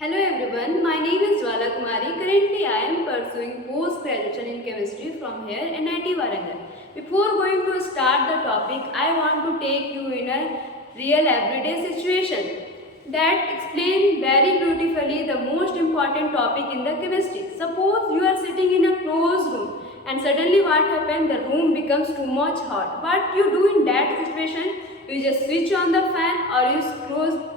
Hello everyone, my name is Jwala Kumari. Currently I am pursuing post-graduation in chemistry from here NIT Warangal. Before going to start the topic, I want to take you in a real everyday situation that explain very beautifully the most important topic in the chemistry. Suppose you are sitting in a closed room and suddenly what happens, the room becomes too much hot. What you do in that situation? You just switch on the fan or you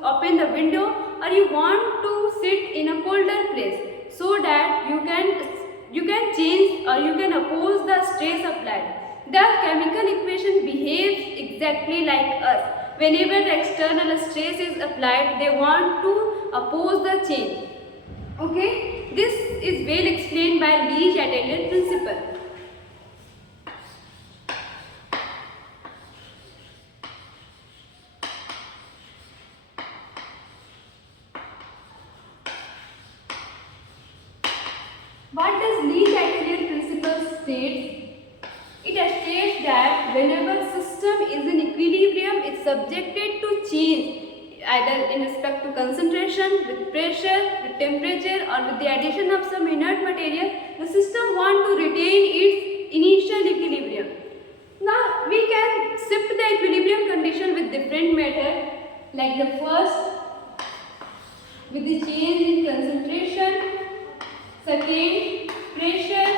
open the window, or you want to sit in a colder place so that you can change or you can oppose the stress applied. The chemical equation behaves exactly like us. Whenever the external stress is applied, they want to oppose the change. Okay, this is well explained by Lee-Chatelier principle. What does Lee-Chatelier principle state? It states that whenever system is in equilibrium, it's subjected to change either in respect to concentration, with pressure, with temperature, or with the addition of some inert material. The system wants to retain its initial equilibrium. Now we can shift the equilibrium condition with different methods, like the first with the change in concentration, second pressure,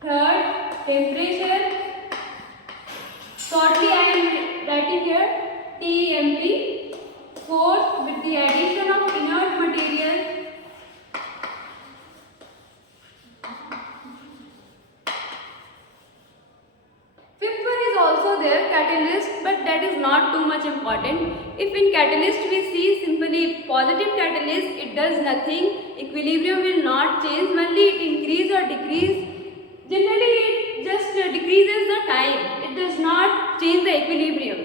third temperature. Shortly I am writing here TEMP. Fourth with the addition of inert material. Fifth one is also there, catalyst, but that is not too much important. If in catalyst we see simply positive catalyst, it does nothing, equilibrium will not change, only it increase or decrease. Generally it just decreases the time, it does not change the equilibrium.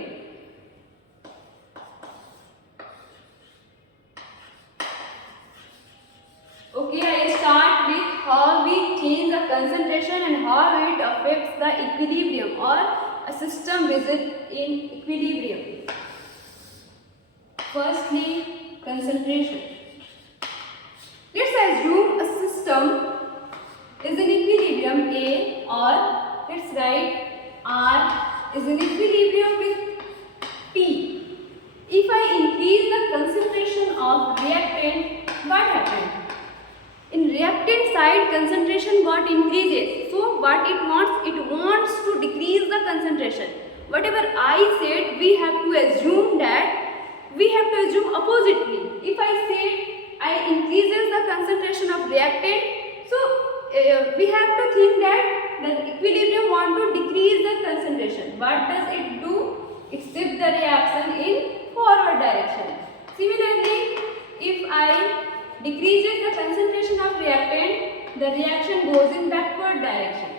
Okay, I start with how we change the concentration and how it affects the equilibrium or a system visit in equilibrium. Firstly, concentration. Let's assume a system is in equilibrium A, or let's write R is in equilibrium with P. If I increase the concentration of reactant, what happens? In reactant side, concentration got increases. So what it wants to decrease the concentration. Whatever I said, we have to assume oppositely. If I say I increases the concentration of reactant, so we have to think that the equilibrium want to decrease the concentration. What does it do? It shifts the reaction in forward direction. Similarly, if I decreases the concentration of reactant, the reaction goes in backward direction.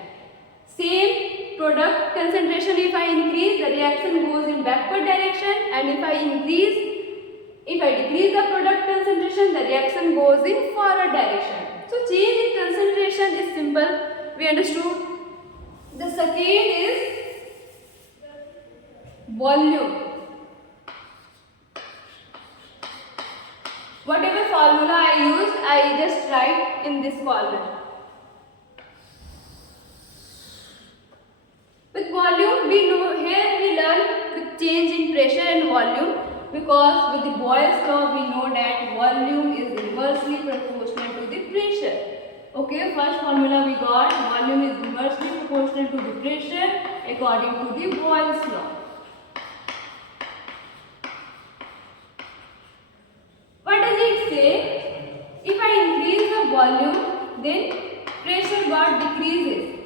Same product concentration, if I increase, the reaction goes in backward direction, and if I decrease the product concentration, the reaction goes in forward direction. So change in concentration is simple, we understood. The second is volume. Whatever formula I used, I just write in this column. With volume, we learn with change in pressure and volume, because with the Boyle's law we know that volume is inversely proportional to the pressure. Okay, first formula we got, volume is inversely proportional to the pressure according to the Boyle's law. What does it say? If I increase the volume, then pressure got decreases.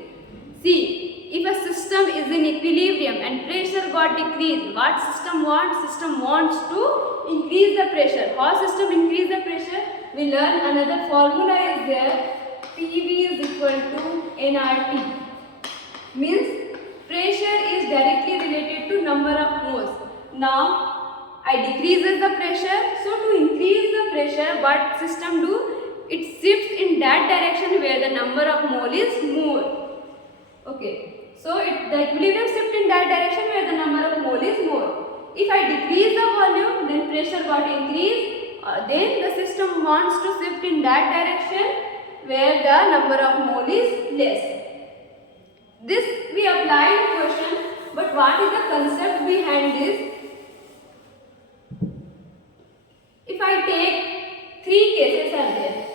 See, if a system is in equilibrium and pressure got decreased, what system wants? System wants to increase the pressure. How system increase the pressure? We learn another formula is there. PV is equal to nRT. Means pressure is directly related to number of moles. Now I decreases the pressure. So to increase the pressure, what system do? It shifts in that direction where the number of mole is more. Okay. So the equilibrium shift in that direction where the number of mole is more. If I decrease the volume, then pressure got increased, then the system wants to shift in that direction where the number of mole is less. This we apply in question, but what is the concept behind this? If I take three cases are there.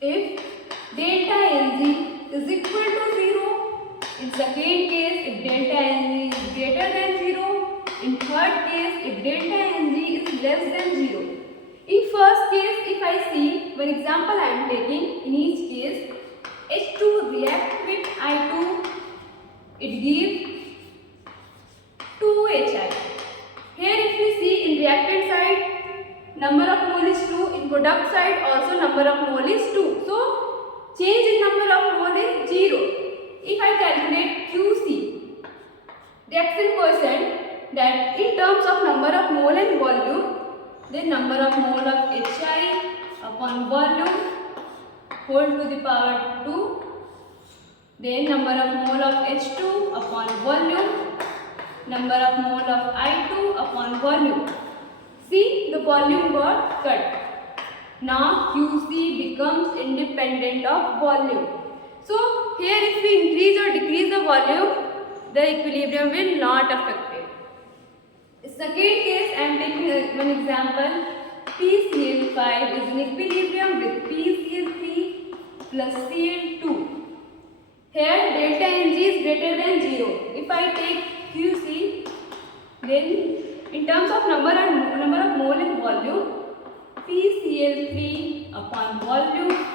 If delta Ng is equal to 0, in second case if delta Ng is greater than 0, in third case if delta Ng is less than 0. In first case, if I see one example I am taking, in each case H2 react with I2, it gives 2HI. Here if we see in reactant side number of mole is 2, in product side also number of mole is 2. So change in number of mole is 0. If I calculate QC, reaction coefficient, that in terms of number of mole and volume, then number of mole of HI upon volume whole to the power 2, then number of mole of H2 upon volume, number of mole of I2 upon volume. See, the volume got cut. Now QC becomes independent of volume. So here if we increase or decrease the volume, the equilibrium will not affect it. Second case I am taking one example. PCl5 is in equilibrium with PCl3 plus Cl2. Here delta Ng is greater than 0. If I take QC, then in terms of number of mole and volume, PCl3 upon volume,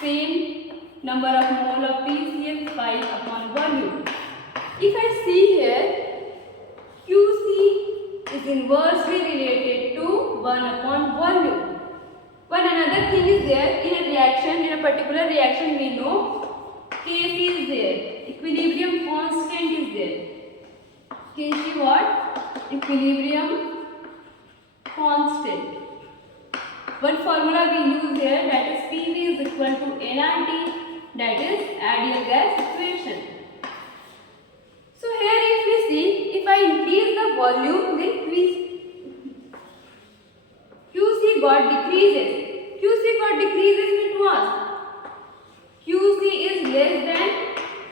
same number of mole of PCl5 upon volume. If I see here, QC is inversely related to 1 upon volume. One another thing is there, in a reaction, in a particular reaction we know Kc is there, equilibrium constant is there. Kc what? Equilibrium constant. One formula we use here, that is PV is equal to nRT, that is ideal gas equation. So here if we see, if I increase the volume, then QC got decreases. QC got decreases means what? QC is less than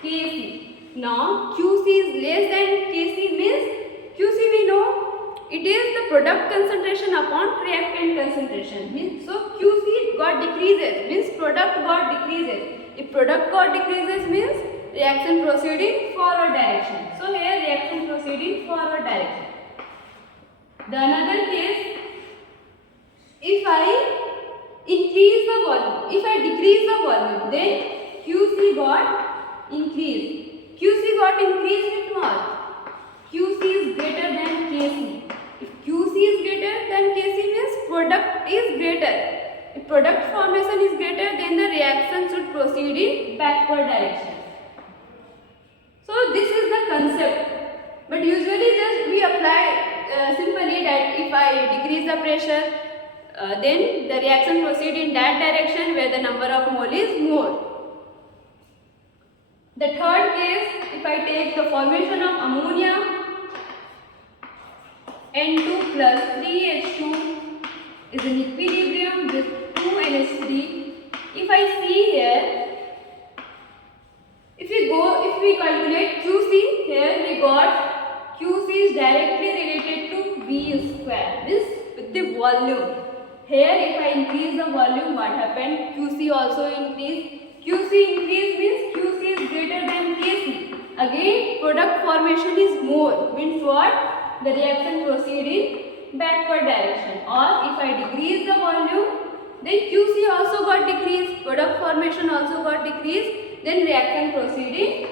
Kc. Now QC is less than Kc means QC we know it is the product concentration upon reactant concentration. Means so QC got decreases means product got decreases. If product got decreases means reaction proceeding forward direction. So here reaction proceeding forward direction. The another case, if I increase the volume, if I decrease the volume, then QC got increased. QC got increased with what? QC is greater than Kc. If QC is greater than Kc means product is greater. If product formation is greater, then the reaction should proceed in backward direction. So this is the concept. But usually just we apply simply that if I decrease the pressure, then the reaction proceed in that direction where the number of mole is more. The third case, if I take the formation of ammonia, N2 plus 3H2 is in equilibrium with 2NH3. If I see here, if we calculate QC, here we got QC is directly related to V square, this with the volume. Here if I increase the volume, what happened? QC also increased. QC increase means QC is greater than Kc. Again product formation is more, means what? The reaction proceed in backward direction. Or if I decrease the volume, then QC also got decreased, product formation also got decreased, then reaction proceed in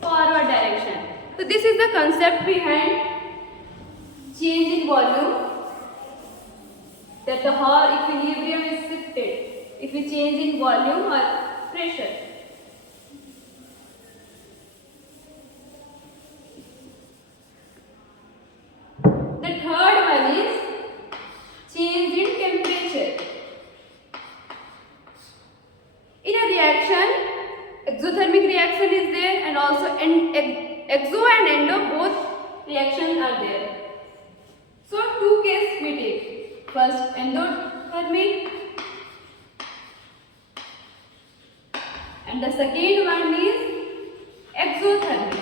forward direction. So this is the concept behind change in volume, that the whole equilibrium is shifted if we change in volume or pressure. The third one is change in temperature. In a reaction, exothermic reaction is there and also also exo and endo both reactions are there. So two cases we take. First endothermic and the second one is exothermic.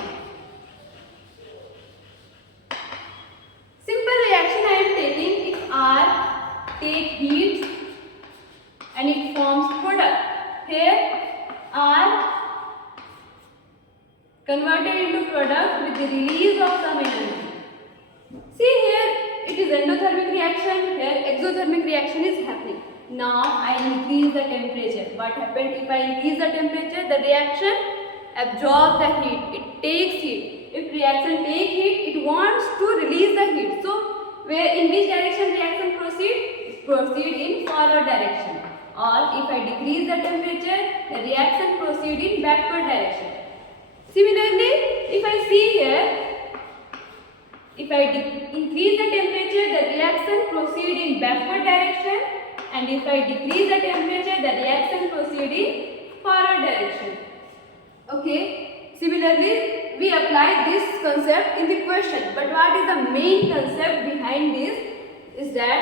Simple reaction I am taking if R take heat and it forms product. Here R converted into product with the release of some energy. See here it is endothermic reaction, here exothermic reaction is happening. Now I increase the temperature. What happened if I increase the temperature? The reaction absorbs the heat, it takes heat. If reaction take heat, it wants to release the heat. So where in which direction reaction proceed? Proceed in forward direction. Or if I decrease the temperature, the reaction proceed in backward direction. Similarly, if I see here, if I increase the temperature, the reaction proceed in backward direction, and if I decrease the temperature, the reaction proceed in forward direction. Okay. Similarly, we apply this concept in the question. But what is the main concept behind this? Is that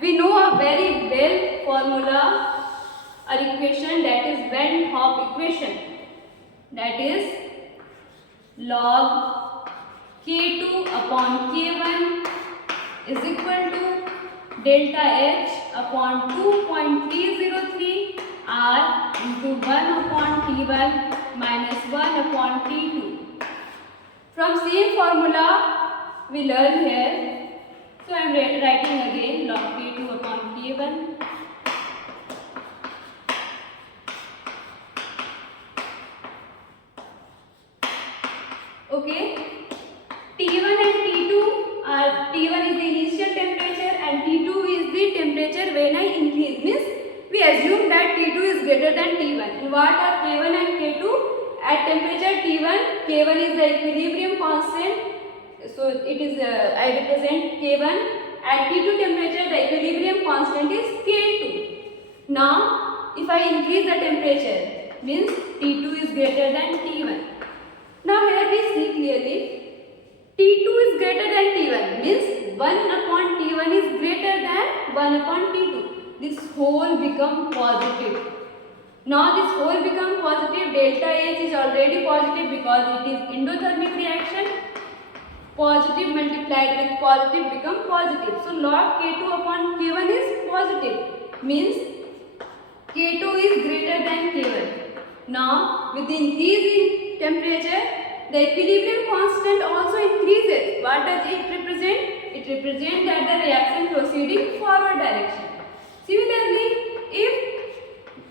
we know a very well formula or equation, that is Van Hoff equation. That is log K2 upon K1 is equal to delta H upon 2.303 R into 1 upon T1 minus 1 upon T2. From same formula we learn here. So I am writing again log K2 upon K1. Okay. T1 and T2 are, T1 is the initial temperature and T2 is the temperature when I increase. Means we assume that T2 is greater than T1. And what are K1 and K2? At temperature T1, K1 is the equilibrium constant. So it is, I represent K1. At T2 temperature, the equilibrium constant is K2. Now, if I increase the temperature, means T2 is greater than T1. Now here we see clearly, T2 is greater than T1, means 1 upon T1 is greater than 1 upon T2. This whole become positive. Now this whole become positive, delta H is already positive because it is endothermic reaction. Positive multiplied with positive become positive. So log K2 upon K1 is positive, means K2 is greater than K1. Now with the increase in temperature, the equilibrium constant also increases. What does it represent? It represents that the reaction proceeding forward direction. Similarly, if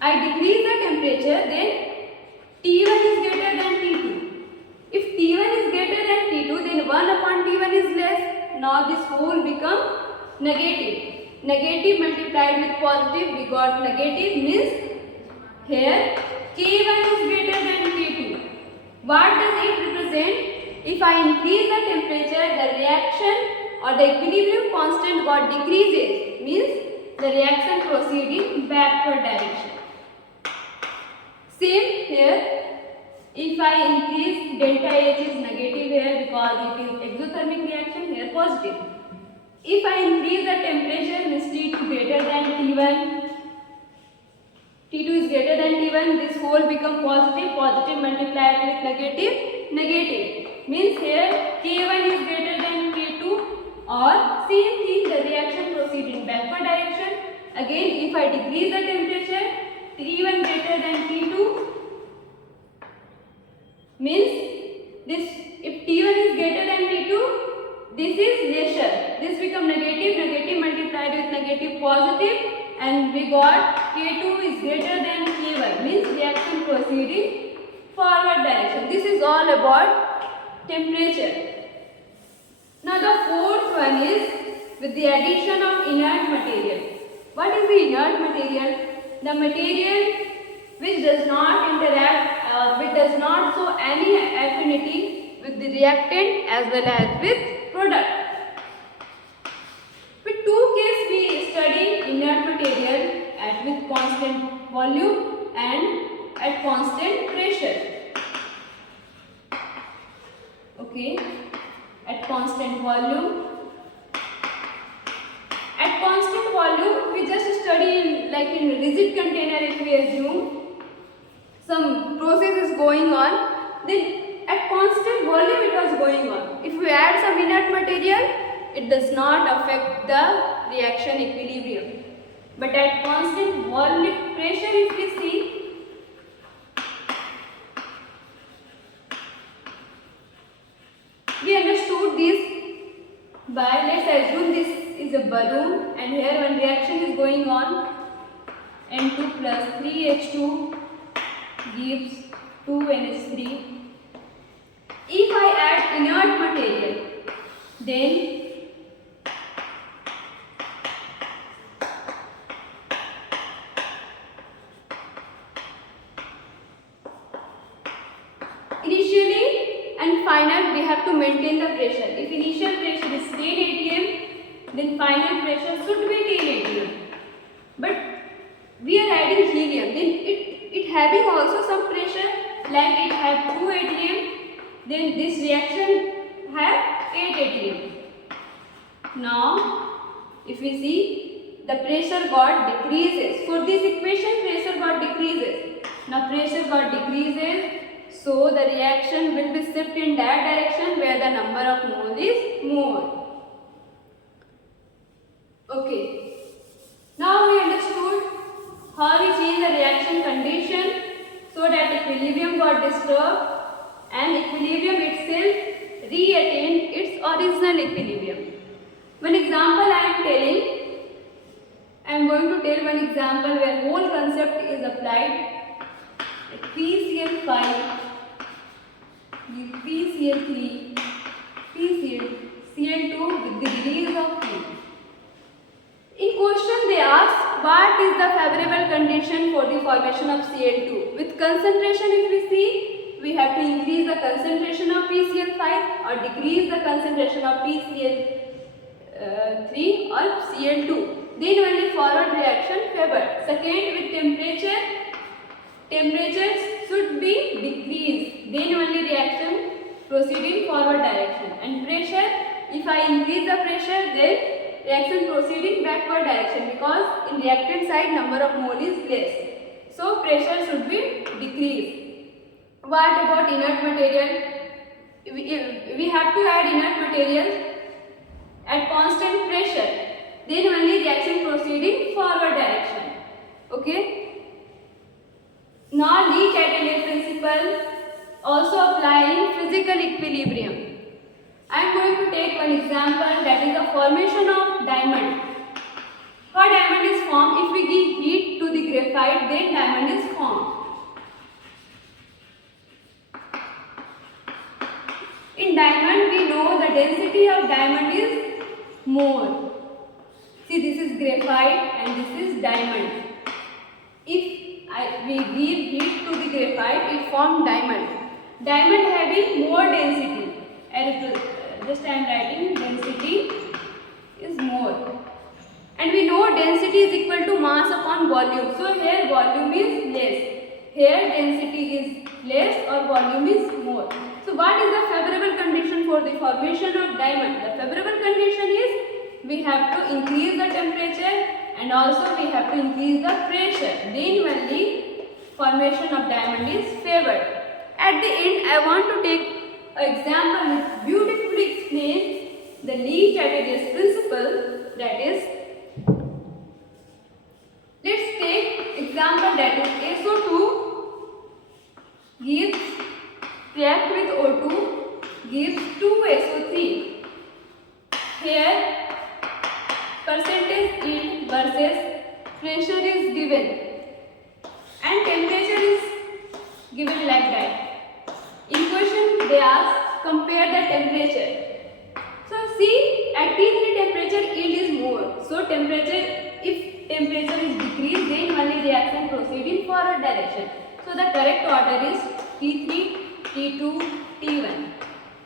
I decrease the temperature, then T1 is greater than T2. If T1 is greater than T2, then 1 upon T1 is less. Now this whole become negative. Negative multiplied with positive, we got negative, means here K1 is greater than K2. What does it represent? If I increase the temperature, the reaction or the equilibrium constant got decreases, means the reaction proceeding backward direction. Same here, if I increase, delta H is negative here because it is exothermic reaction, here positive. If I increase the temperature, means T2 greater than T1, T2 is greater than T1, this whole become positive, positive multiplied with negative, negative. Means here K1 is greater than K2, or same thing, the reaction proceeds in backward direction. Again, if I decrease the temperature, T1 greater than T2, means this, if T1 is greater than T2, this is lesser. This become negative, negative multiplied with negative, positive, and we got K2 is greater than K1, means reaction proceeding forward direction. This is all about temperature. Now the fourth one is with the addition of inert material. What is the inert material? The material which does not interact, which does not show any affinity with the reactant as well as with product. With two cases we study inert material at with constant volume and at constant pressure. Okay, at constant volume. At constant volume, we just study like in rigid container. If we assume some process is going on, then at constant volume it was going on. If we add some inert material, it does not affect the reaction equilibrium. But at constant volume pressure, if we see, we understood this by, let's assume this is a balloon and here one reaction is going on. N2 plus 3H2 gives 2NH3. If I add inert material, then initially and final we have to maintain the pressure. If initial pressure is 10 atm, then final pressure should be 10 atm. But we are adding helium, then it having also some pressure, like it have 2 atm, then this reaction have 8 atm. Now if we see, the pressure got decreases. For this equation, pressure got decreases. Now pressure got decreases, so the reaction will be shifted in that direction where the number of moles is more. Okay. Now we understood how we change the reaction condition so that equilibrium got disturbed and equilibrium itself re-attained its original equilibrium. One example I am telling. I am going to tell one example where whole concept is applied. PCl5, PCl3, Cl2 with the release of heat. In question they ask what is the favorable condition for the formation of Cl2. With concentration, if we see, we have to increase the concentration of PCl5 or decrease the concentration of PCl3 or Cl2. Then only forward reaction favored. Second, with temperatures should be decreased. Then only reaction proceed in forward direction. And pressure, if I increase the pressure, then reaction proceed in backward direction, because in reactant side number of mole is less. So pressure should be decreased. What about inert material? We have to add inert material at constant pressure. Then only reaction proceeding forward direction. Okay. Now Lee Chatelier principle also apply in physical equilibrium. I am going to take one example, that is the formation of diamond. How diamond is formed? If we give heat to the graphite, then diamond is formed. In diamond, we know the density of diamond is more. See, this is graphite and this is diamond. If we give heat to the graphite, it forms diamond. Diamond having more density. Just I am writing density is more. And we know density is equal to mass upon volume. So here volume is less. Here density is less or volume is more. So what is the favorable condition for the formation of diamond? The favorable condition is we have to increase the temperature and also we have to increase the pressure. Then only formation of diamond is favored. At the end, I want to take an example which beautifully explains the Lee Chatelier principle, that is, let's take example that is SO2 gives react with O2 gives 2SO3. Here percentage yield versus pressure is given and temperature is given like that. In question they ask compare the temperature. So see, at T3 temperature yield is more. So if temperature is decreased, then only reaction proceed in forward direction. So the correct order is T3, T2, T1.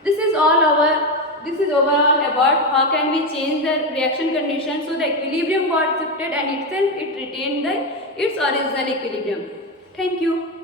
This is overall about how can we change the reaction condition so the equilibrium got shifted and itself it retained its original equilibrium. Thank you.